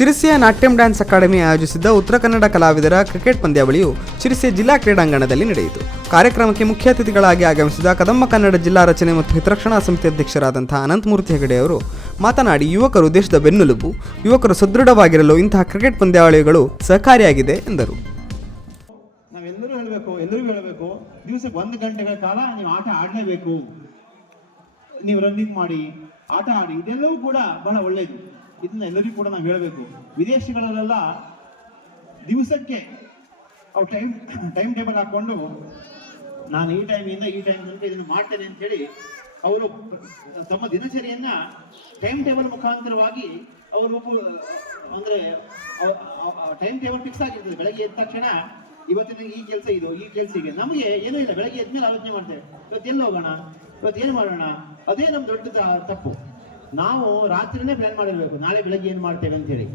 ಶಿರಸಿಯ ನಾಟ್ಯಂ dance academy ಆಯೋಜಿಸಿದ್ದ ಉತ್ತರ ಕನ್ನಡ ಕಲಾವಿದರ cricket ಪಂದ್ಯಾವಳಿಯು ಶಿರಸಿಯ ಜಿಲ್ಲಾ ಕ್ರೀಡಾಂಗಣದಲ್ಲಿ ನಡೆಯಿತು. ಕಾರ್ಯಕ್ರಮಕ್ಕೆ ಮುಖ್ಯ ಅತಿಥಿಗಳಾಗಿ ಆಗಮಿಸಿದ ಕದಂಬ ಕನ್ನಡ ಜಿಲ್ಲಾ ರಚನೆ ಮತ್ತು ಹಿತರಕ್ಷಣಾ ಸಮಿತಿ ಅಧ್ಯಕ್ಷರಾದಂತಹ ಅನಂತಮೂರ್ತಿ ಹೆಗಡೆ ಅವರು ಮಾತನಾಡಿ, ಯುವಕರು ದೇಶದ ಬೆನ್ನೆಲುಬು, ಯುವಕರು ಸದೃಢವಾಗಿರಲು ಇಂತಹ ಕ್ರಿಕೆಟ್ ಪಂದ್ಯಾವಳಿಗಳು ಸಹಕಾರಿಯಾಗಿದೆ ಎಂದರು. ನಾವೆಲ್ಲರೂ ಹೇಳಬೇಕು, ಎಲ್ಲರಿಗೂ ಹೇಳಬೇಕು, ದಿವಸಕ್ಕೆ ಒಂದು ಗಂಟೆಗಳ ಕಾಲ ನೀವು ಆಟ ಆಡಲೇಬೇಕು. ನೀವು ರನ್ನಿಂಗ್ ಮಾಡಿ, ಆಟ ಆಡಿ, ಇದೆಲ್ಲವೂ ಕೂಡ ಬಹಳ ಒಳ್ಳೆಯದು ಇದನ್ನ ಎಲ್ಲರಿಗೂ ಕೂಡ ನಾವು ಹೇಳಬೇಕು. ವಿದೇಶಗಳಲ್ಲೆಲ್ಲ ದಿವಸಕ್ಕೆ ಅವ್ರು ಟೈಮ್ ಟೈಮ್ ಟೇಬಲ್ ಹಾಕೊಂಡು ನಾನು ಈ ಟೈಮಿಂದ ಈ ಟೈಮ್ ತನಕ ಇದನ್ನು ಮಾಡ್ತೇನೆ ಅಂತ ಹೇಳಿ ಅವರು ತಮ್ಮ ದಿನಚರಿಯನ್ನ ಟೈಮ್ ಟೇಬಲ್ ಮುಖಾಂತರವಾಗಿ ಅವರು ಅಂದ್ರೆ ಟೈಮ್ ಟೇಬಲ್ ಫಿಕ್ಸ್ ಆಗಿರ್ತದೆ. ಬೆಳಗ್ಗೆ ಎದ್ದ ತಕ್ಷಣ ಇವತ್ತಿನ ಈ ಕೆಲಸ ಇದು, ಈ ಕೆಲಸ ಇದೆ ನಮಗೆ ಏನೂ ಇಲ್ಲ. ಬೆಳಗ್ಗೆ ಎದ್ಮೇಲೆ ಆಲೋಚನೆ ಮಾಡ್ತೇವೆ. ಇವತ್ತು ಎಲ್ಲಿ ಹೋಗೋಣ? ಇವತ್ತು ಏನು ಮಾಡೋಣ? ಅದೇ ನಮ್ಮ ದೊಡ್ಡ ತಪ್ಪು. ನಾವು ರಾತ್ರಿನೇ ಪ್ಲಾನ್ ಮಾಡಿರ್ಬೇಕು. ನಾಳೆ ಬೆಳಗ್ಗೆ ಏನು ಮಾಡ್ತೇವೆ ಅಂತ ಹೇಳಿ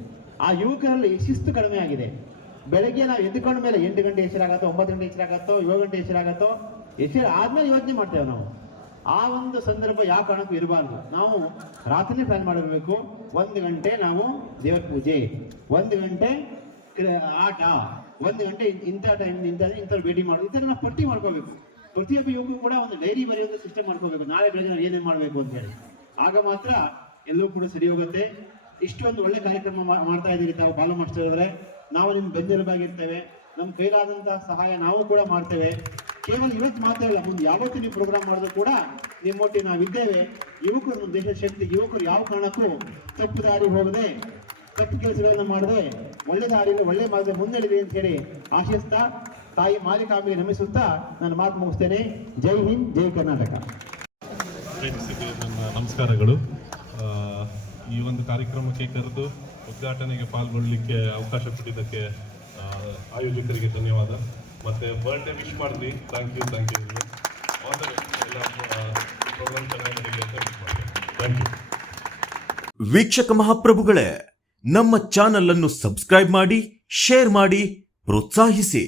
ಆ ಯುವಕರಲ್ಲಿ ಶಿಸ್ತು ಕಡಿಮೆ ಆಗಿದೆ. ಬೆಳಗ್ಗೆ ನಾವು ಎದ್ದುಕೊಂಡ ಮೇಲೆ ಎಂಟು ಗಂಟೆ ಎಚ್ಚರಾಗತ್ತೋ ಒಂಬತ್ತು ಗಂಟೆ ಎಚ್ಚರಾಗತ್ತೋ ಏಳು ಗಂಟೆ ಎಚ್ಚರಾಗತ್ತೋ ಎಚ್ಚರ ಆದ್ಮೇಲೆ ಯೋಚನೆ ಮಾಡ್ತೇವೆ ನಾವು. ಆ ಒಂದು ಸಂದರ್ಭ ಯಾವ ಕಾರಣಕ್ಕೂ ಇರಬಾರ್ದು. ನಾವು ರಾತ್ರಿನೇ ಪ್ಲಾನ್ ಮಾಡಿರ್ಬೇಕು. ಒಂದು ಗಂಟೆ ನಾವು ದೇವರ ಪೂಜೆ. ಒಂದು ಗಂಟೆ ಆಟ. ಒಂದು ಗಂಟೆ ಇಂಥ ಟೈಮ್ ಇಂಥ ಇಂಥ ಭೇಟಿ ಮಾಡೋದು ಈ ನಾವು ಪಟ್ಟಿ ಮಾಡ್ಕೋಬೇಕು. ಪ್ರತಿಯೊಬ್ಬ ಯುವಕರು ಕೂಡ ಒಂದು ಡೈರಿ ಬರೆಯೋದು ಸಿಸ್ಟಮ್ ಮಾಡ್ಕೋಬೇಕು. ನಾಳೆ ಬೆಳಗ್ಗೆ ನಾವು ಏನೇನು ಮಾಡಬೇಕು ಅಂತ ಹೇಳಿ ಆಗ ಮಾತ್ರ ಎಲ್ಲೂ ಕೂಡ ಸರಿ ಹೋಗುತ್ತೆ. ಇಷ್ಟೊಂದು ಒಳ್ಳೆ ಕಾರ್ಯಕ್ರಮ ಮಾಡ್ತಾ ಇದ್ದೀರಿ ತಾವು ಬಾಲ ಮಾಸ್ಟರ್ ಅವರೇ. ನಾವು ನಿಮ್ಮ ಬೆನ್ನೆಲುಬಾಗಿರ್ತೇವೆ ನಮ್ಮ ಕೈಲಾದಂತಹ ಸಹಾಯ ನಾವು ಕೂಡ ಮಾಡ್ತೇವೆ. ಕೇವಲ ಇವತ್ತು ಮಾತ್ರ ಅಲ್ಲ, ಮುಂದೆ ಯಾವತ್ತು ನೀವು ಪ್ರೋಗ್ರಾಮ್ ಮಾಡಿದ್ರು ಕೂಡ ನಿಮ್ಮೊಟ್ಟಿಗೆ ನಾವಿದ್ದೇವೆ. ಯುವಕರು, ನಮ್ಮ ದೇಶದ ಶಕ್ತಿ, ಯುವಕರು ಯಾವ ಕಾರಣಕ್ಕೂ ತಪ್ಪು ದಾರಿ ಹೋಗದೆ, ತಪ್ಪು ಕೆಲಸಗಳನ್ನು ಮಾಡದೆ, ಒಳ್ಳೆ ದಾರಿಯಲ್ಲಿ ಒಳ್ಳೆ ಮಾರ್ಗ ಮುನ್ನಡೆದಿ ಅಂತ ಹೇಳಿ ಆಶಿಸ್ತಾ, ತಾಯಿ ಮಾಲಿಕಾಂಬಿಗೆ ನಮಿಸುತ್ತಾ ನಾನು ಮಾತು ಮುಗಿಸ್ತೇನೆ. ಜೈ ಹಿಂದ್, ಜೈ ಕರ್ನಾಟಕ. ಪ್ರೇಕ್ಷಕರಿಗೆ ನನ್ನ ನಮಸ್ಕಾರಗಳು. ಈ ಒಂದು ಕಾರ್ಯಕ್ರಮಕ್ಕೆ ಕರೆದು ಉದ್ಘಾಟನೆಗೆ ಪಾಲ್ಗೊಳ್ಳಲಿಕ್ಕೆ ಅವಕಾಶ ಕೊಟ್ಟಿದ್ದಕ್ಕೆ ಆಯೋಜಕರಿಗೆ ಧನ್ಯವಾದ. ಮತ್ತೆ ಬರ್ಡೇ ವಿಶ್ ಮಾಡಿದ್ರಿ thank you thank you thank you ವೀಕ್ಷಕ ಮಹಾಪ್ರಭುಗಳೇ, ನಮ್ಮ ಚಾನಲ್ ಅನ್ನು ಸಬ್ಸ್ಕ್ರೈಬ್ ಮಾಡಿ ಶೇರ್ ಮಾಡಿ, ಪ್ರೋತ್ಸಾಹಿಸಿ.